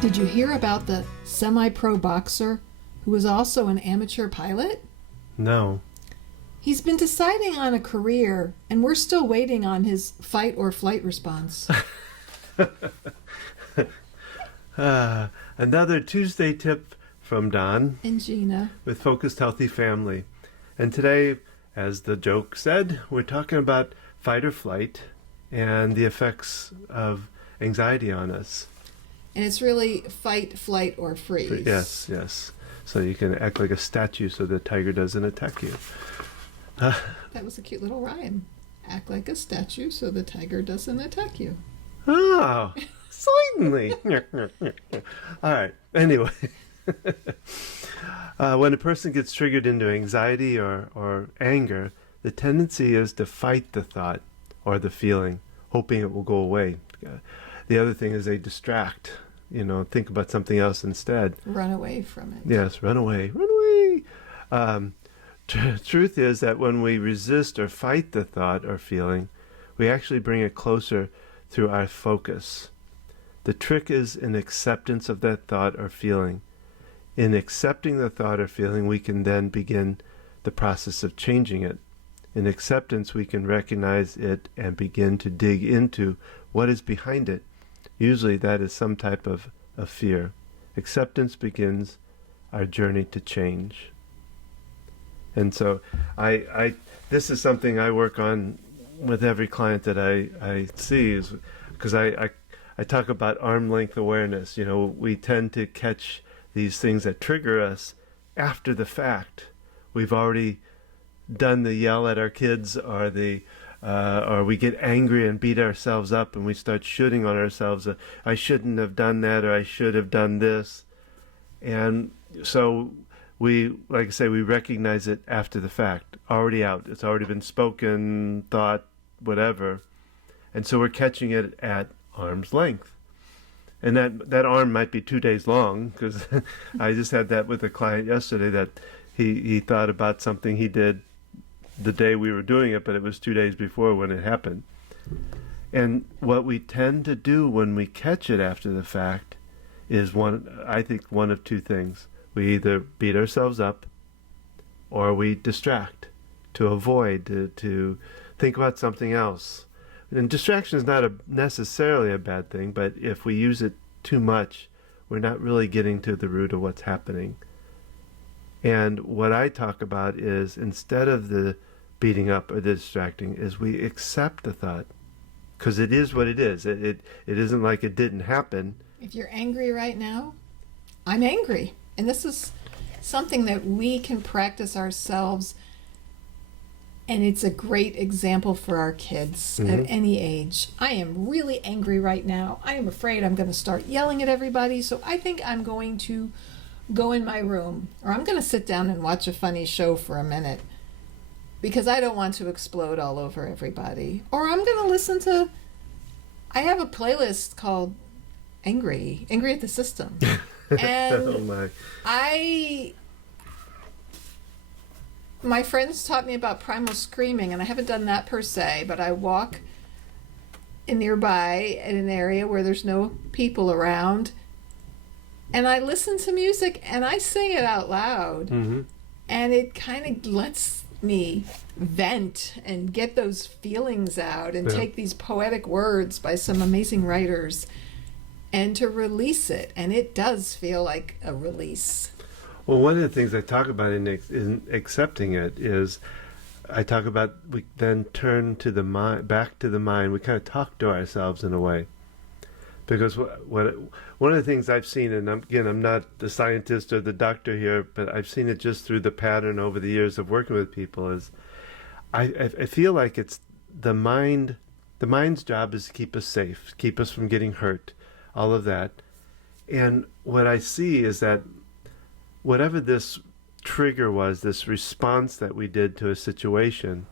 Did you hear about the semi-pro boxer who was also an amateur pilot? No. He's been deciding on a career, and we're still waiting on his fight or flight response. Another Tuesday tip from Don And Gina. with Focused Healthy Family. And today, as the joke said, we're talking about fight or flight and the effects of anxiety on us. And it's really fight, flight, or freeze. Yes, yes. So you can act like a statue so the tiger doesn't attack you. That was a cute little rhyme. Act like a statue so the tiger doesn't attack you. Oh, certainly. All right. Anyway, when a person gets triggered into anxiety or anger, the tendency is to fight the thought or the feeling, hoping it will go away. The other thing is they distract, think about something else instead. Run away from it. Yes, run away, run away. Truth is that when we resist or fight the thought or feeling, we actually bring it closer through our focus. The trick is in acceptance of that thought or feeling. In accepting the thought or feeling, we can then begin the process of changing it. In acceptance, we can recognize it and begin to dig into what is behind it. Usually that is some type of fear. Acceptance begins our journey to change. And so this is something I work on with every client that I see, is because I talk about arm length awareness. We tend to catch these things that trigger us after the fact. We've already done the yell at our kids, or we get angry and beat ourselves up, and we start shooting on ourselves. I shouldn't have done that, or I should have done this. And so we recognize it after the fact, already out. It's already been spoken, thought, whatever. And so we're catching it at arm's length. And that arm might be 2 days long, because I just had that with a client yesterday, that he thought about something he did the day we were doing it, but it was 2 days before when it happened. And what we tend to do when we catch it after the fact is one of two things. We either beat ourselves up, or we distract to avoid, to think about something else. And distraction is not necessarily a bad thing, but if we use it too much, we're not really getting to the root of what's happening. And what I talk about is, instead of the beating up or the distracting, is we accept the thought, because it is what it is. It isn't like it didn't happen. If you're angry right now, I'm angry. And this is something that we can practice ourselves, and it's a great example for our kids at any age. I am really angry right now. I am afraid I'm going to start yelling at everybody, so I think I'm going to go in my room, or I'm going to sit down and watch a funny show for a minute, because I don't want to explode all over everybody. Or I'm going to listen to, I have a playlist called Angry at the System. And Oh my. My friends taught me about primal screaming, and I haven't done that per se, but I walk nearby in an area where there's no people around, and I listen to music and I sing it out loud. And it kind of lets me vent and get those feelings out, and take these poetic words by some amazing writers, and to release it. And it does feel like a release. Well, one of the things I talk about in accepting it is, I talk about, we then turn to the mind, back to the mind. We kind of talk to ourselves in a way. Because one of the things I've seen, and I'm not the scientist or the doctor here, but I've seen it just through the pattern over the years of working with people, is I feel like it's the mind. The mind's job is to keep us safe, keep us from getting hurt, all of that. And what I see is that whatever this trigger was, this response that we did to a situation,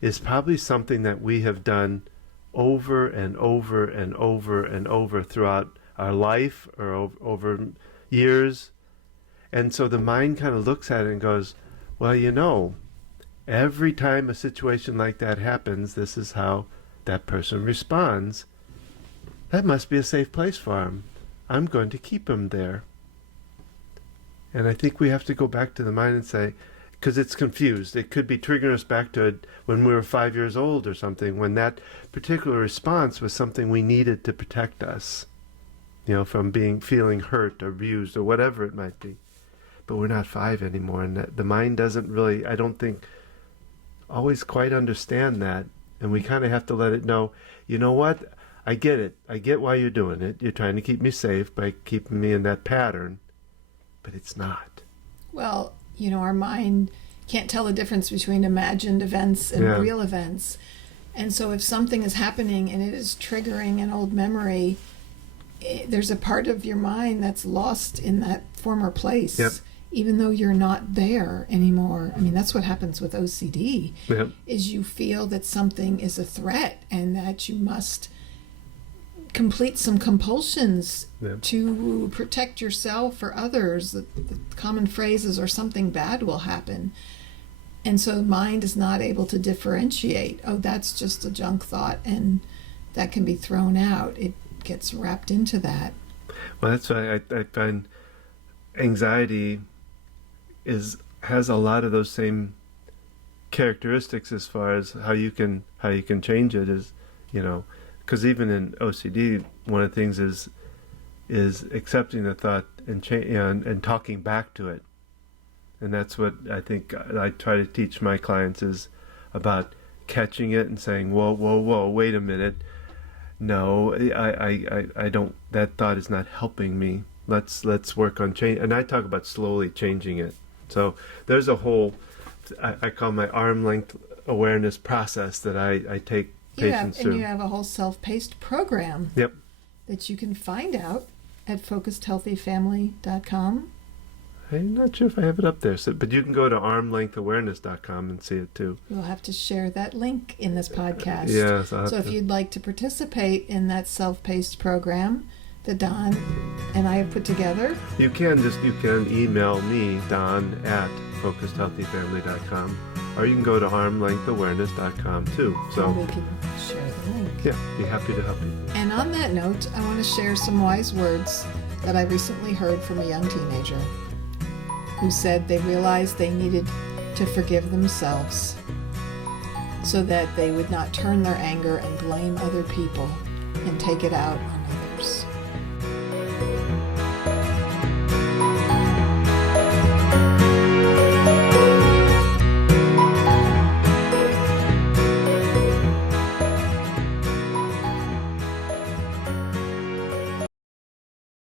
is probably something that we have done over and over and over and over throughout our life, or over years. And so the mind kind of looks at it and goes, well, every time a situation like that happens, this is how that person responds. That must be a safe place for him. I'm going to keep him there. And I think we have to go back to the mind and say, because it's confused. It could be triggering us back to it when we were 5 years old or something, when that particular response was something we needed to protect us, from feeling hurt or abused or whatever it might be. But we're not 5 anymore, and the mind doesn't really, I don't think, always quite understand that. And we kind of have to let it know, you know what? I get it. I get why you're doing it. You're trying to keep me safe by keeping me in that pattern, but it's not. Well, our mind can't tell the difference between imagined events and real events. And so if something is happening and it is triggering an old memory, there's a part of your mind that's lost in that former place, even though you're not there anymore. I mean, that's what happens with OCD, is you feel that something is a threat and that you must complete some compulsions to protect yourself or others. The common phrases or something bad will happen. And so mind is not able to differentiate. Oh, that's just a junk thought, and that can be thrown out. It gets wrapped into that. Well, that's why I find anxiety has a lot of those same characteristics as far as how you can change it, is because even in OCD, one of the things is accepting the thought and talking back to it. And that's what I think I try to teach my clients, is about catching it and saying, whoa, wait a minute. No, I don't, that thought is not helping me. Let's work on change. And I talk about slowly changing it. So there's a whole, I call my arm length awareness process that I take patients through. And you have a whole self-paced program that you can find out at focusedhealthyfamily.com. I'm not sure if I have it up there, but you can go to armlengthawareness.com and see it too. We'll have to share that link in this podcast. Yes. So if you'd like to participate in that self-paced program that Don and I have put together, you can email me, Don, at focusedhealthyfamily.com, or you can go to armlengthawareness.com too. So we can share the link. Yeah, be happy to help you. And on that note, I want to share some wise words that I recently heard from a young teenager who said they realized they needed to forgive themselves so that they would not turn their anger and blame other people and take it out on